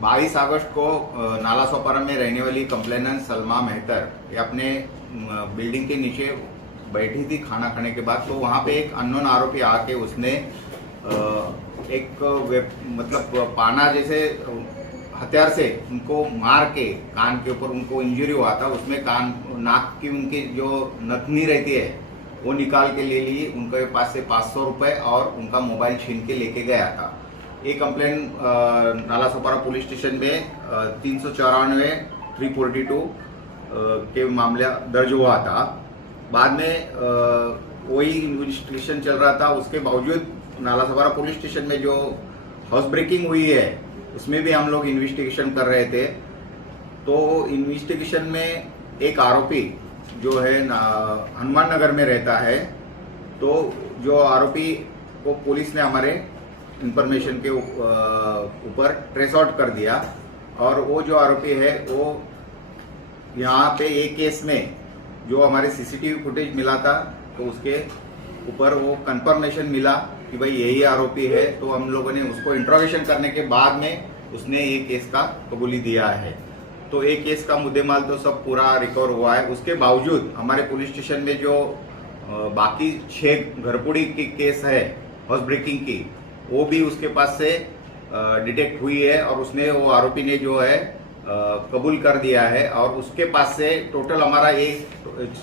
22 अगस्त को नाला सोपारा में रहने वाली कंप्लेनेंट सलमा मेहतर ये अपने बिल्डिंग के नीचे बैठी थी खाना खाने के बाद। तो वहाँ पे एक अननोन आरोपी आके उसने एक मतलब पाना जैसे हथियार से उनको मार के कान के ऊपर उनको इंजरी हुआ था। उसमें कान नाक की उनकी जो नथनी रहती है वो निकाल के ले ली। उनके पास से 500 रुपए और उनका मोबाइल छीन के लेके गया था। ये complain Nala Sopara police station में 394 342 के मामला दर्ज हुआ था। बाद में वही इन्वेस्टिगेशन चल रहा था। उसके बावजूद नाला सोपारा पुलिस स्टेशन में जो हाउस ब्रेकिंग हुई है उसमें भी हम लोग इन्वेस्टिगेशन कर रहे थे। तो इन्वेस्टिगेशन में एक आरोपी जो है हनुमान नगर में रहता है। तो जो आरोपी को पुलिस ने हमारे इंफॉर्मेशन के ऊपर ट्रेस आउट कर दिया और वो जो आरोपी है वो यहाँ पे एक केस में जो हमारे सीसीटीवी फुटेज मिला था तो उसके ऊपर वो कंफर्मेशन मिला कि भाई यही आरोपी है। तो हम लोगों ने उसको इंट्रोगेशन करने के बाद में उसने ये केस का कबूली दिया है। तो एक केस का मुद्देमाल तो सब पूरा रिकवर हुआ है। उसके बावजूद हमारे पुलिस स्टेशन में जो बाकी 6 घरपुड़ी की केस है हाउस ब्रेकिंग की वो भी उसके पास से डिटेक्ट हुई है और उसने वो आरोपी ने जो है कबूल कर दिया है। और उसके पास से टोटल हमारा एक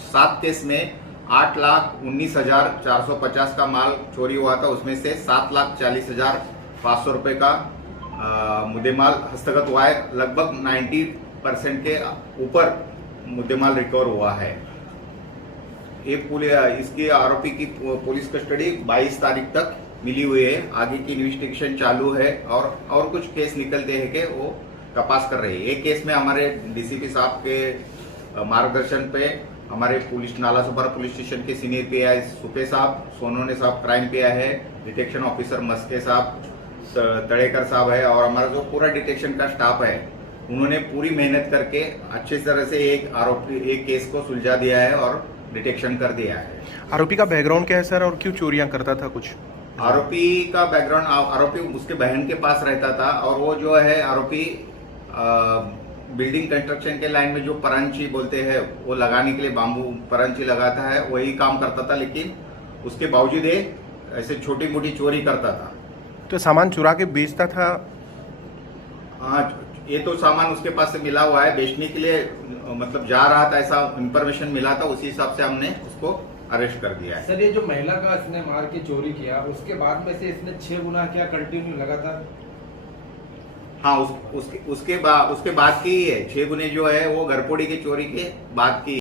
7 केस में 8,19,450 का माल चोरी हुआ था। उसमें से 7,40,500 रुपए का मुद्देमाल हस्तगत हुआ है। लगभग 90% के ऊपर मुद्देमाल रिकवर हुआ है। ये इसकी आरोपी की पुलिस कस्टडी 22 तारीख तक मिली हुई है। आगे की इन्वेस्टिगेशन चालू है और कुछ केस निकलते हैं कि वो तपास कर रही है। एक केस में हमारे डीसीपी साहब के मार्गदर्शन पे हमारे police Nala Sopara police station के सीनियर पीआई सुपे साहब, सोनोने साहब क्राइम पीआई है, डिटेक्शन ऑफिसर मस्के साहब, तड़ेकर साहब है और हमारा जो पूरा डिटेक्शन का स्टाफ है उन्होंने पूरी मेहनत करके अच्छी तरह से एक केस को सुलझा दिया है और डिटेक्शन कर दिया है। आरोपी का बैकग्राउंड क्या है सर और क्यों चोरियां करता था कुछ? आरोपी का बैकग्राउंड, आरोपी उसके बहन के पास रहता था और वो जो है आरोपी बिल्डिंग कंस्ट्रक्शन के लाइन में जो परांची बोलते हैं वो लगाने के लिए बांबू परांची लगाता है वही काम करता था। लेकिन उसके बावजूद ये ऐसे छोटी मोटी चोरी करता था। तो सामान चुरा के बेचता था? हाँ, ये तो सामान उसके पास से मिला हुआ है, बेचने के लिए मतलब जा रहा था, ऐसा इंफॉर्मेशन मिला था। उसी हिसाब से हमने उसको अरेस्ट कर दिया है। सर, ये जो महिला का इसने मार के चोरी किया उसके बाद में से इसने 6 गुना किया कंटिन्यू लगातार? हाँ, उसके बाद की है 6 गुने जो है वो घरपोड़ी की चोरी के बाद की